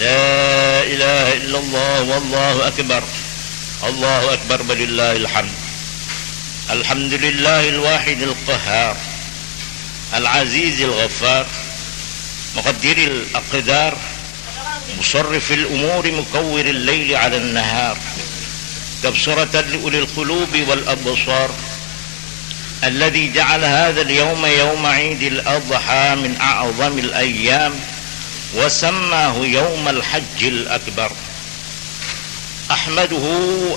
لا إله إلا الله والله أكبر الله أكبر ولله الحمد الحمد لله الواحد القهار العزيز الغفار مقدر الأقدار مصرف الأمور مكور الليل على النهار تبصرة لأولي القلوب والأبصار الذي جعل هذا اليوم يوم عيد الأضحى من أعظم الأيام وسماه يوم الحج الأكبر أحمده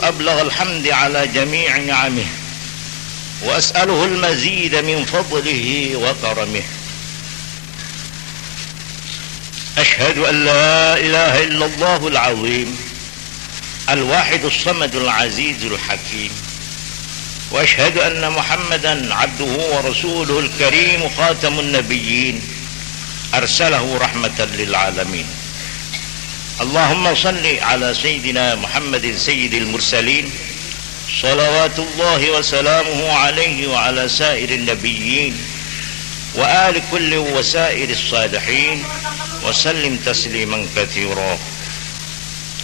أبلغ الحمد على جميع نعمه وأسأله المزيد من فضله وكرمه أشهد أن لا إله إلا الله العظيم الواحد الصمد العزيز الحكيم وأشهد أن محمدا عبده ورسوله الكريم خاتم النبيين أرسله رحمة للعالمين اللهم صل على سيدنا محمد سيد المرسلين صلوات الله وسلامه عليه وعلى سائر النبيين وآل كل وسائر الصالحين وسلم تسليما كثيرا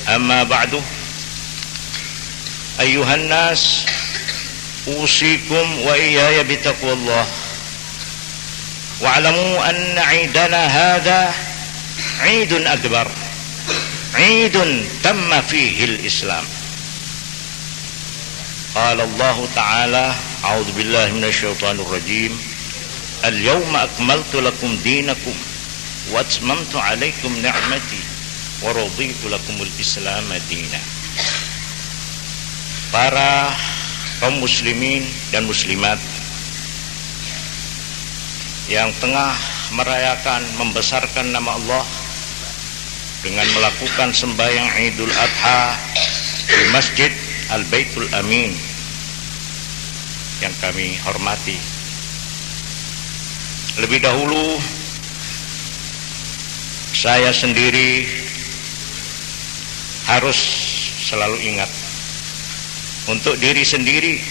أما بعد أيها الناس أوصيكم وإياي بتقوى الله واعلموا أن عيدنا هذا عيد أكبر عيد تم فيه الإسلام قال الله تعالى أعوذ بالله من الشيطان الرجيم اليوم أكملت لكم دينكم وأتممت عليكم نعمتي ورضيت لكم الإسلام دينا. Para kaum muslimin dan muslimat yang tengah merayakan membesarkan nama Allah dengan melakukan sembahyang Idul Adha di Masjid Al-Baitul Amin yang kami hormati. Lebih dahulu saya sendiri harus selalu ingat untuk diri sendiri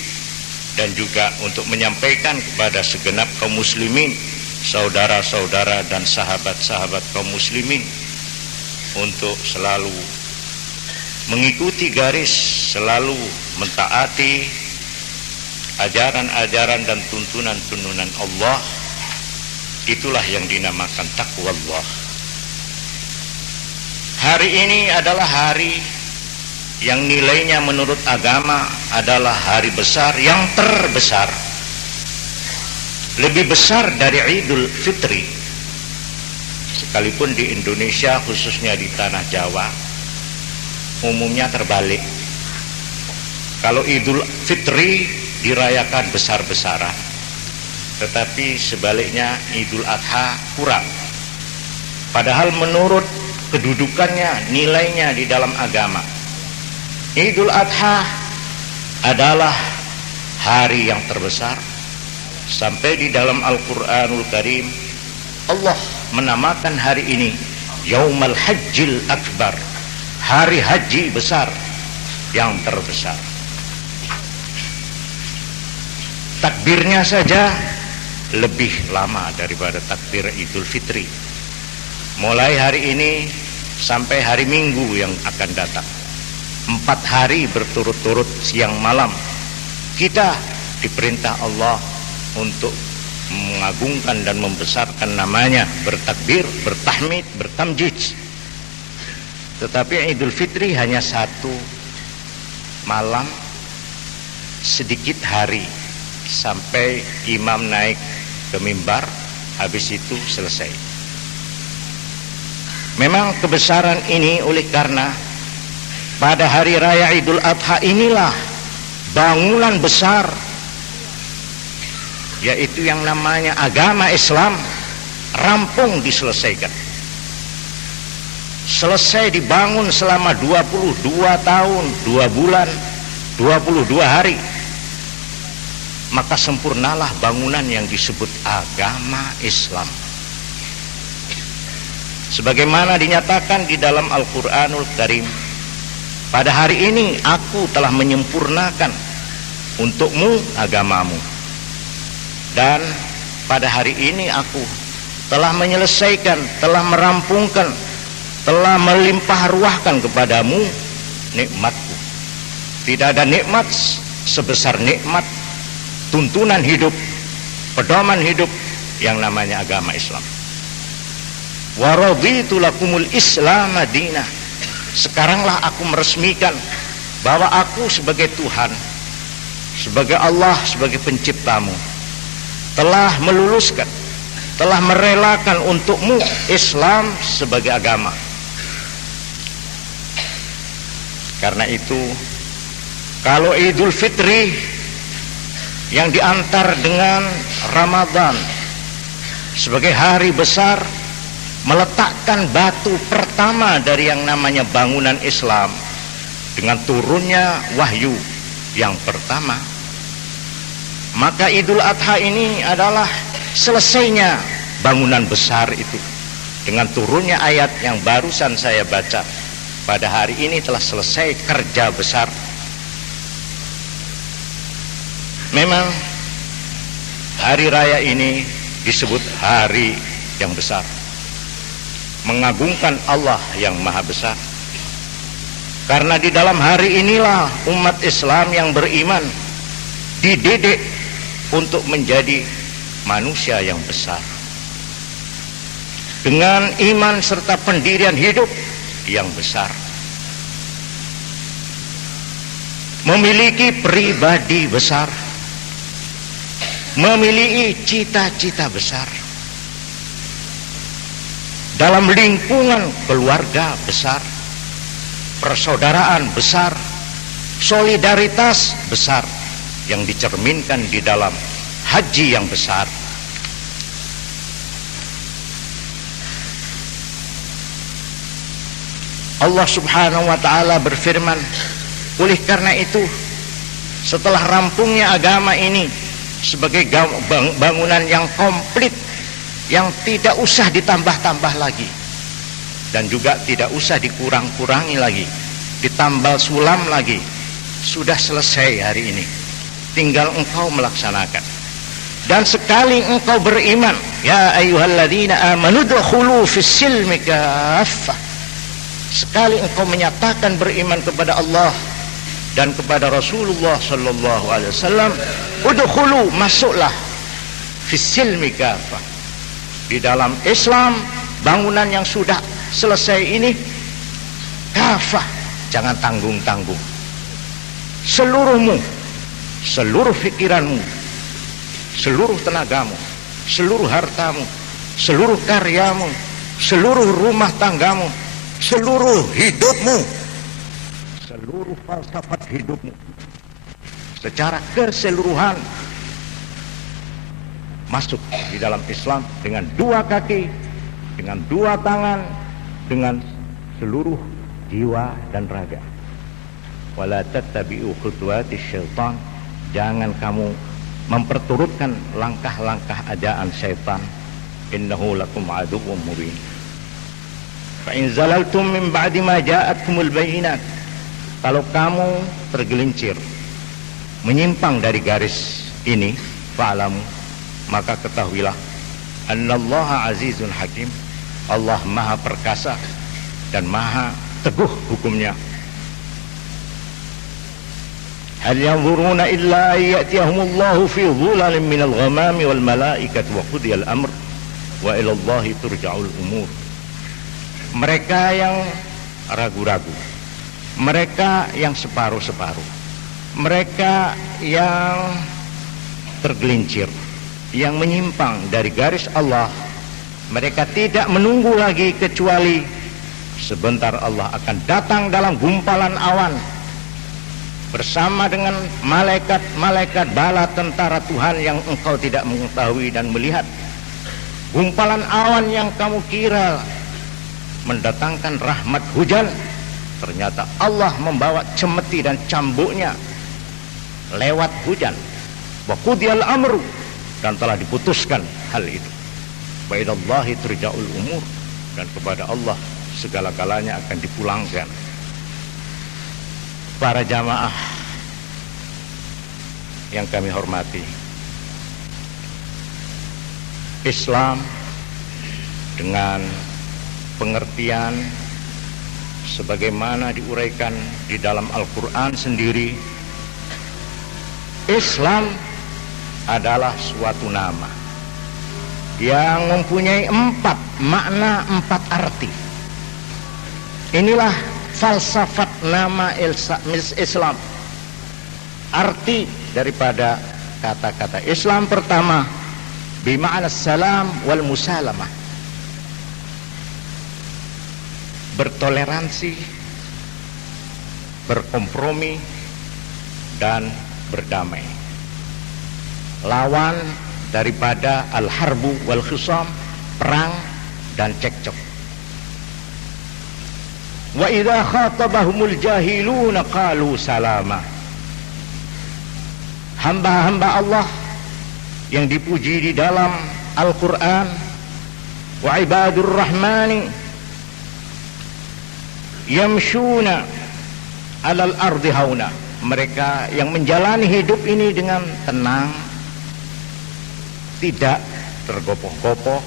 dan juga untuk menyampaikan kepada segenap kaum muslimin, saudara-saudara dan sahabat-sahabat kaum muslimin untuk selalu mengikuti garis, selalu mentaati ajaran-ajaran dan tuntunan-tuntunan Allah. Itulah yang dinamakan taqwa Allah. Hari ini adalah hari yang nilainya menurut agama adalah hari besar yang terbesar, lebih besar dari Idul Fitri. Sekalipun di Indonesia, khususnya di tanah Jawa, umumnya terbalik. Kalau Idul Fitri dirayakan besar-besaran, tetapi sebaliknya Idul Adha kurang. Padahal menurut kedudukannya, nilainya di dalam agama, Idul Adha adalah hari yang terbesar. Sampai di dalam Al-Quranul Karim Allah menamakan hari ini Yaumal Hajjil Akbar, hari haji besar yang terbesar. Takbirnya saja lebih lama daripada takbir Idul Fitri. Mulai hari ini sampai hari Minggu yang akan datang, 4 hari berturut-turut siang malam kita diperintah Allah untuk mengagungkan dan membesarkan namanya, bertakbir, bertahmid, bertamjid. Tetapi Idul Fitri hanya 1 malam, sedikit hari, sampai imam naik ke mimbar, habis itu selesai. Memang kebesaran ini oleh karena pada hari raya Idul Adha inilah bangunan besar, yaitu yang namanya agama Islam, rampung diselesaikan. Selesai dibangun selama 22 tahun, 2 bulan, 22 hari. Maka sempurnalah bangunan yang disebut agama Islam. Sebagaimana dinyatakan di dalam Al-Quranul Karim, pada hari ini aku telah menyempurnakan untukmu agamamu, dan pada hari ini aku telah menyelesaikan, telah merampungkan, telah melimpah ruahkan kepadamu nikmatku. Tidak ada nikmat sebesar nikmat tuntunan hidup, pedoman hidup yang namanya agama Islam. Wa raditu lakumul Islam madinah. Sekaranglah aku meresmikan bahwa aku sebagai Tuhan, sebagai Allah, sebagai penciptamu, telah meluluskan, telah merelakan untukmu Islam sebagai agama. Karena itu, kalau Idul Fitri yang diantar dengan Ramadan sebagai hari besar, meletakkan batu pertama dari yang namanya bangunan Islam dengan turunnya wahyu yang pertama, maka Idul Adha ini adalah selesainya bangunan besar itu dengan turunnya ayat yang barusan saya baca. Pada hari ini telah selesai kerja besar. Memang hari raya ini disebut hari yang besar, mengagungkan Allah yang maha besar. Karena di dalam hari inilah umat Islam yang beriman dididik untuk menjadi manusia yang besar, dengan iman serta pendirian hidup yang besar, memiliki pribadi besar, memiliki cita-cita besar, dalam lingkungan keluarga besar, persaudaraan besar, solidaritas besar yang dicerminkan di dalam haji yang besar. Allah Subhanahu wa ta'ala berfirman, oleh karena itu setelah rampungnya agama ini sebagai bangunan yang komplit, yang tidak usah ditambah-tambah lagi dan juga tidak usah dikurang-kurangi lagi, ditambal sulam lagi, sudah selesai hari ini, tinggal engkau melaksanakan. Dan sekali engkau beriman, ya ayyuhalladzina amanu dkhulu fis-silmi kaffah, sekali engkau menyatakan beriman kepada Allah dan kepada Rasulullah sallallahu alaihi wasallam, udkhulu, masuklah, fis-silmi kaffah, di dalam Islam, bangunan yang sudah selesai ini, kafah, jangan tanggung-tanggung. Seluruhmu, seluruh pikiranmu, seluruh tenagamu, seluruh hartamu, seluruh karyamu, seluruh rumah tanggamu, seluruh hidupmu, seluruh falsafat hidupmu secara keseluruhan masuk di dalam Islam dengan dua kaki, dengan dua tangan, dengan seluruh jiwa dan raga. Wala tattabi'u khutuwatis syaitan, jangan kamu memperturutkan langkah-langkah ajaan syaitan. Innahu lakum aduwwum mubin. Fa in zalaltum min ba'di ma ja'atkumul bayyinat, kalau kamu tergelincir, menyimpang dari garis ini, fa'lamu, maka ketahuilah annallaha azizun hakim, Allah maha perkasa dan maha teguh hukumnya. Hal yanzuruna illa ya'tiyahumullahu fi dhulalin minal ghamami wal malaikatu wa qudiyal amr wa ilallahi turja'ul umur. Mereka yang ragu-ragu, mereka yang separuh-separuh, mereka yang tergelincir, yang menyimpang dari garis Allah, mereka tidak menunggu lagi kecuali sebentar Allah akan datang dalam gumpalan awan bersama dengan malaikat-malaikat bala tentara Tuhan yang engkau tidak mengetahui dan melihat. Gumpalan awan yang kamu kira mendatangkan rahmat hujan, ternyata Allah membawa cemeti dan cambuknya lewat hujan. Wa qudiyal amru, dan telah diputuskan hal itu. Wa ilallahi turja'ul umur, dan kepada Allah segala-galanya akan dipulangkan. Para jamaah yang kami hormati, Islam dengan pengertian sebagaimana diuraikan di dalam Al-Quran sendiri, Islam adalah suatu nama yang mempunyai 4 makna, 4 arti. Inilah falsafat nama Islam. Arti daripada kata-kata Islam pertama, bima'na salam wal musalamah, bertoleransi, berkompromi, dan berdamai. Lawan daripada al-harbu wal khusam, perang dan cekcok. Wa idza khatabahumul jahiluna qalu salama. Hamba-hamba Allah yang dipuji di dalam Al-Quran, wa ibadur rahmani yamshuna alal ardi hauna, mereka yang menjalani hidup ini dengan tenang, tidak tergopoh-gopoh,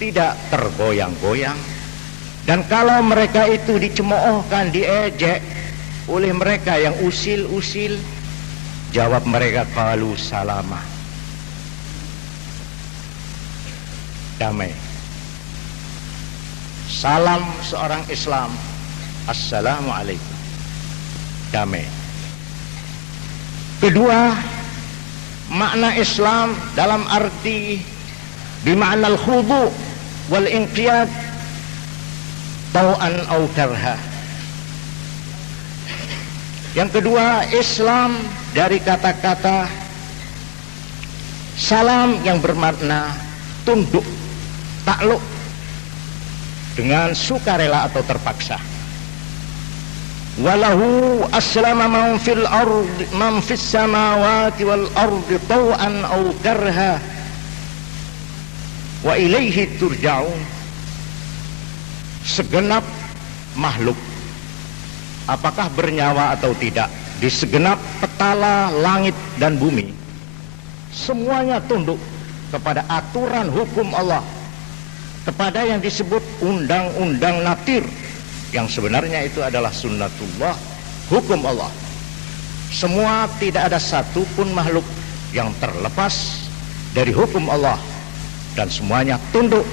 tidak tergoyang-goyang. Dan kalau mereka itu dicemoohkan, diejek oleh mereka yang usil-usil, jawab mereka qalu salama, damai. Salam seorang Islam, assalamualaikum, damai. Kedua, makna Islam dalam arti bima'na al-khudu wal inqiyad tau'an au karha. Yang kedua, Islam dari kata-kata salam yang bermakna tunduk, takluk, dengan sukarela atau terpaksa. Walahu aslama man fil ardi man fis samawati wal ardi tau'an au karha wa ilaihi turja'un. Segenap makhluk, apakah bernyawa atau tidak, di segenap petala langit dan bumi, semuanya tunduk kepada aturan hukum Allah, kepada yang disebut undang-undang natir, yang sebenarnya itu adalah sunnatullah, hukum Allah. Semua, tidak ada satu pun makhluk yang terlepas dari hukum Allah, dan semuanya tunduk,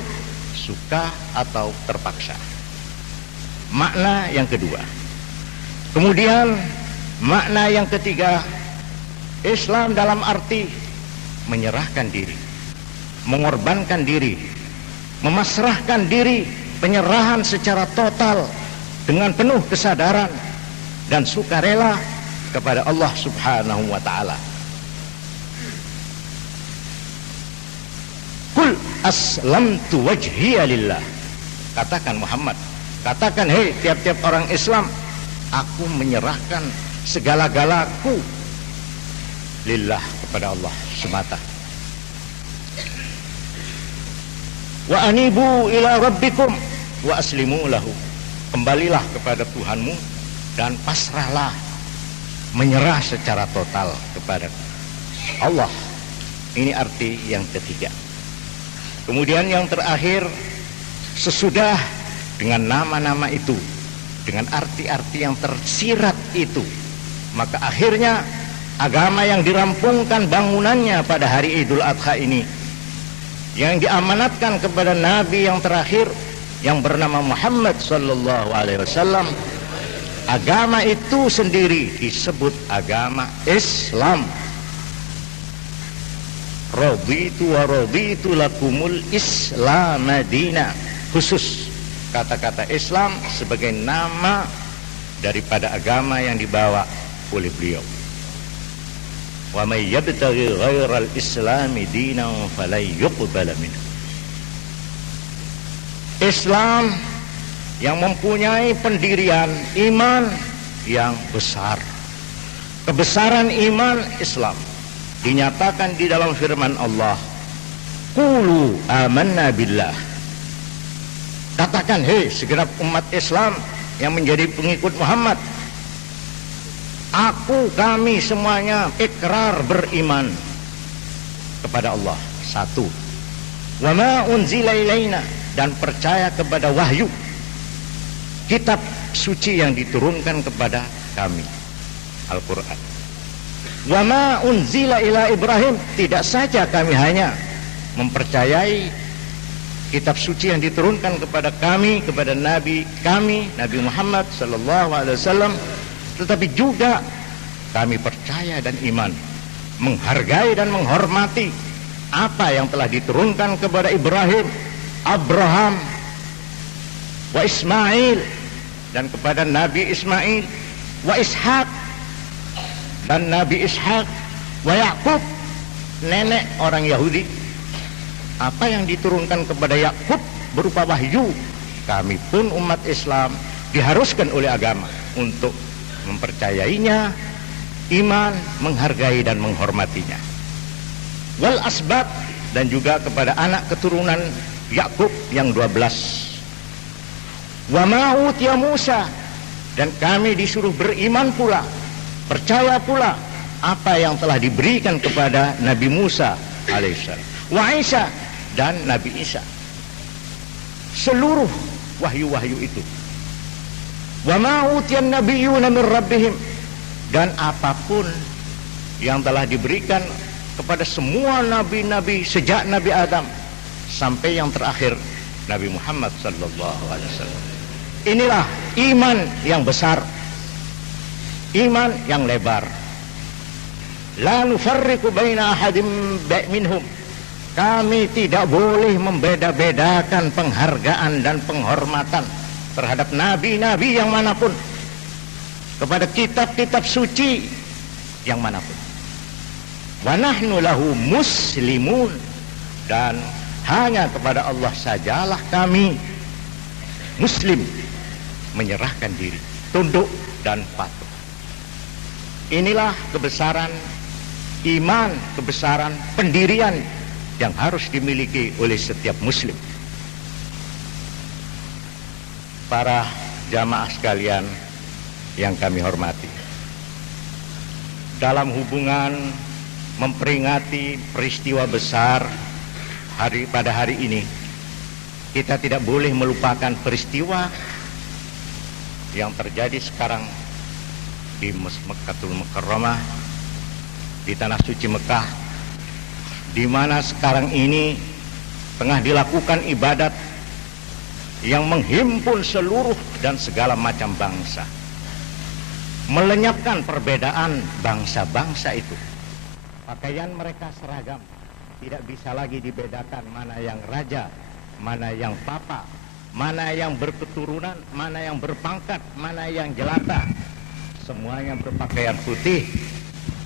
suka atau terpaksa. Makna yang kedua. Kemudian makna yang ketiga, Islam dalam arti menyerahkan diri, mengorbankan diri, memasrahkan diri, penyerahan secara total dengan penuh kesadaran dan sukarela kepada Allah Subhanahu wa ta'ala. Qul aslamtu wajhiya lillah. Katakan Muhammad, katakan hei tiap-tiap orang Islam, aku menyerahkan segala-galaku lillah, kepada Allah semata. Wa anibu ila rabbikum wa aslimu lahu. Kembalilah kepada Tuhanmu dan pasrahlah, menyerah secara total kepada Allah. Ini arti yang ketiga. Kemudian yang terakhir, sesudah dengan nama-nama itu, dengan arti-arti yang tersirat itu, maka akhirnya agama yang dirampungkan bangunannya pada hari Idul Adha ini, yang diamanatkan kepada Nabi yang terakhir yang bernama Muhammad sallallahu alaihi wasallam, agama itu sendiri disebut agama Islam. Raditu wa raditu lakumul Islam madina. Khusus kata-kata Islam sebagai nama daripada agama yang dibawa oleh beliau. Wa may yabtaghi ghairal islami dinan falan yuqbala minhu. Islam yang mempunyai pendirian iman yang besar. Kebesaran iman Islam dinyatakan di dalam firman Allah, qulu amanna billah. Katakan, hei segenap umat Islam yang menjadi pengikut Muhammad, kami semuanya ikrar beriman kepada Allah satu. Wa ma unzila ilaina, dan percaya kepada wahyu kitab suci yang diturunkan kepada kami, Al-Quran. Wa ma unzila ila Ibrahim, tidak saja kami hanya mempercayai kitab suci yang diturunkan kepada kami, kepada Nabi kami, Nabi Muhammad sallallahu alaihi wasallam, tetapi juga kami percaya dan iman, menghargai dan menghormati apa yang telah diturunkan kepada Ibrahim, Abraham, wa Ismail, dan kepada Nabi Ismail, wa Ishak, dan Nabi Ishak, wa Yakub, nenek orang Yahudi. Apa yang diturunkan kepada Yakub berupa wahyu, kami pun umat Islam diharuskan oleh agama untuk mempercayainya, iman, menghargai dan menghormatinya. Wal asbab, dan juga kepada anak keturunan Yakub yang 12. Wa ma utiya Musa, dan kami disuruh beriman pula, percaya pula apa yang telah diberikan kepada Nabi Musa alaihissalam, wa Isa, dan Nabi Isa. Seluruh wahyu-wahyu itu. Wa ma utiyan nabiyyuna min rabbihim, dan apapun yang telah diberikan kepada semua nabi-nabi sejak Nabi Adam sampai yang terakhir Nabi Muhammad sallallahu alaihi wasallam. Inilah iman yang besar, iman yang lebar. La nufarriqu baina ahadin minhum, kami tidak boleh membeda-bedakan penghargaan dan penghormatan terhadap nabi-nabi yang manapun, kepada kitab-kitab suci yang manapun. Wa nahnu lahu muslimun, dan hanya kepada Allah sajalah kami muslim, menyerahkan diri, tunduk dan patuh. Inilah kebesaran iman, kebesaran pendirian yang harus dimiliki oleh setiap muslim. Para jamaah sekalian yang kami hormati, dalam hubungan memperingati peristiwa besar pada hari ini, kita tidak boleh melupakan peristiwa yang terjadi sekarang di Mekkatul Mukarramah, di tanah suci Mekah, di mana sekarang ini tengah dilakukan ibadat yang menghimpun seluruh dan segala macam bangsa, melenyapkan perbedaan bangsa-bangsa itu. Pakaian mereka seragam, tidak bisa lagi dibedakan mana yang raja, mana yang papa, mana yang berketurunan, mana yang berpangkat, mana yang jelata. Semuanya berpakaian putih,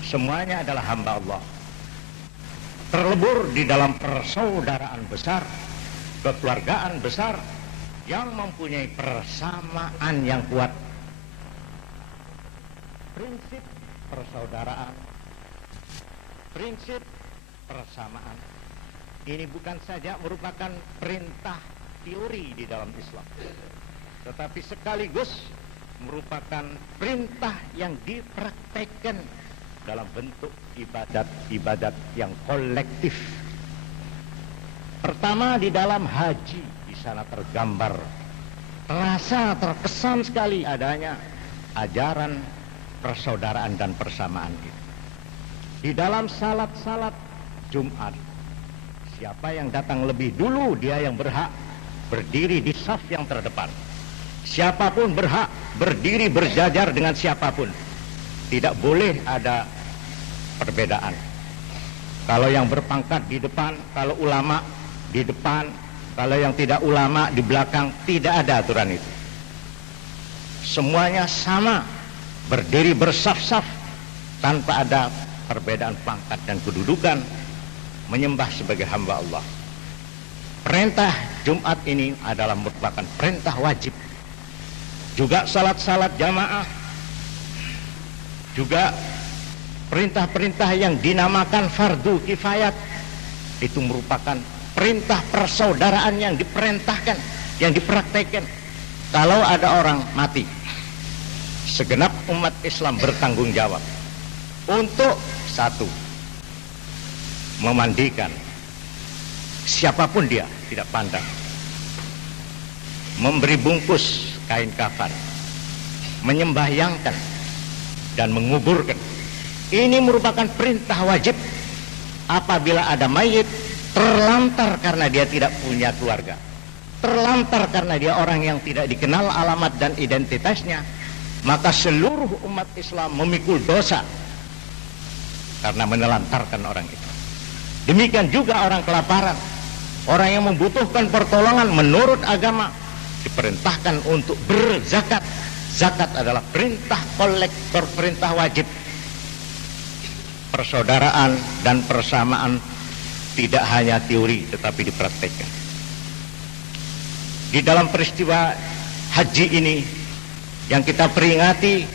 semuanya adalah hamba Allah, terlebur di dalam persaudaraan besar, kekeluargaan besar yang mempunyai persamaan yang kuat. Prinsip persaudaraan, prinsip persamaan ini bukan saja merupakan perintah teori di dalam Islam, tetapi sekaligus merupakan perintah yang dipraktekkan dalam bentuk ibadat-ibadat yang kolektif. Pertama, di dalam haji, di sana tergambar, terasa, terkesan sekali adanya ajaran persaudaraan dan persamaan itu. Di dalam salat-salat Jumat, siapa yang datang lebih dulu, dia yang berhak berdiri di saf yang terdepan. Siapapun berhak berdiri berjajar dengan siapapun. Tidak boleh ada perbedaan. Kalau yang berpangkat di depan, kalau ulama di depan, kalau yang tidak ulama di belakang, tidak ada aturan itu. Semuanya sama, berdiri bersaf-saf tanpa ada perbedaan pangkat dan kedudukan, menyembah sebagai hamba Allah. Perintah Jumat ini adalah merupakan perintah wajib. Juga salat-salat jamaah, juga perintah-perintah yang dinamakan fardu kifayat, itu merupakan perintah persaudaraan yang diperintahkan, yang dipraktekkan. Kalau ada orang mati, segenap umat Islam bertanggung jawab untuk satu, memandikan siapapun dia, tidak pandang, memberi bungkus kain kafan, menyembahyangkan dan menguburkan. Ini merupakan perintah wajib apabila ada mayit terlantar karena dia tidak punya keluarga, terlantar karena dia orang yang tidak dikenal alamat dan identitasnya, maka seluruh umat Islam memikul dosa karena menelantarkan orang itu. Demikian juga orang kelaparan, orang yang membutuhkan pertolongan menurut agama diperintahkan untuk berzakat. Zakat adalah perintah kolektor, perintah wajib. Persaudaraan dan persamaan tidak hanya teori tetapi dipraktekkan. Di dalam peristiwa haji ini yang kita peringati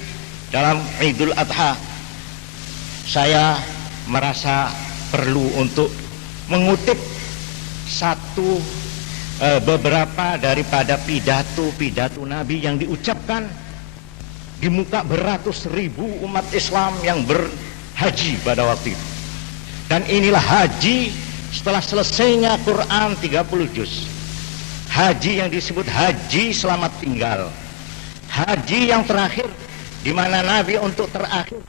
dalam Idul Adha, saya merasa perlu untuk mengutip beberapa daripada pidato-pidato Nabi yang diucapkan di muka beratus ribu umat Islam yang berhaji pada waktu itu. Dan inilah haji setelah selesainya Quran 30 juz. Haji yang disebut haji selamat tinggal. Haji yang terakhir, di mana Nabi untuk terakhir